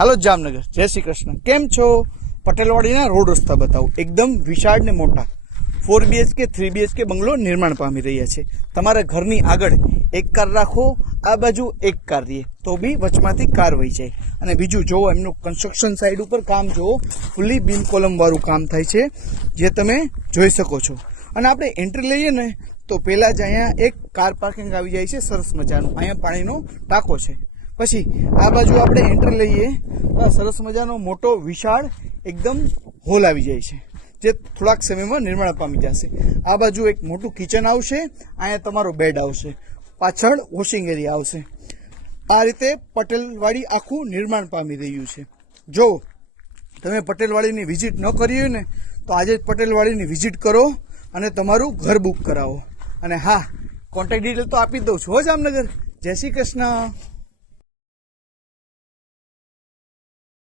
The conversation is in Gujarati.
હાલો જામનગર, જય શ્રી કૃષ્ણ. કેમ છો? પટેલવાડીના રોડ રસ્તા બતાવું. એકદમ વિશાળ ને મોટા 4 BHK 3 BHK બંગલો નિર્માણ પામી રહ્યા છે. તમારા ઘરની આગળ એક કાર રાખો, આ બાજુ એક કાર રહીએ તો બી વચમાંથી કાર વહી જાય. અને બીજું જોવો, એમનું કન્સ્ટ્રક્શન સાઇડ ઉપર કામ જોવો, ફૂલી બીમ કોલમ વાળું કામ થાય છે, જે તમે જોઈ શકો છો. અને આપણે એન્ટ્રી લઈએ ને તો પહેલાં જ અહીંયા એક કાર પાર્કિંગ આવી જાય છે, સરસ મજાનું. અહીંયા પાણીનો ટાંકો છે. પછી આ બાજુ આપણે એન્ટ્રી લઈએ તો આ સરસ મજાનો મોટો વિશાળ એકદમ હોલ આવી જાય છે, જે થોડાક સમયમાં નિર્માણ પામી જશે. આ બાજુ એક મોટું કિચન આવશે, અહીંયા તમારો બેડ આવશે, પાછળ વોશિંગ એરિયા આવશે. આ રીતે પટેલવાડી આખું નિર્માણ પામી રહ્યું છે. જો તમે પટેલવાડીની વિઝિટ ન કરી હોય ને તો આજે જ પટેલવાડીની વિઝિટ કરો અને તમારું ઘર બુક કરાવો. અને હા, કોન્ટેક્ટ ડિટેલ તો આપી જ દઉં છું હો જામનગર. જય શ્રી કૃષ્ણ.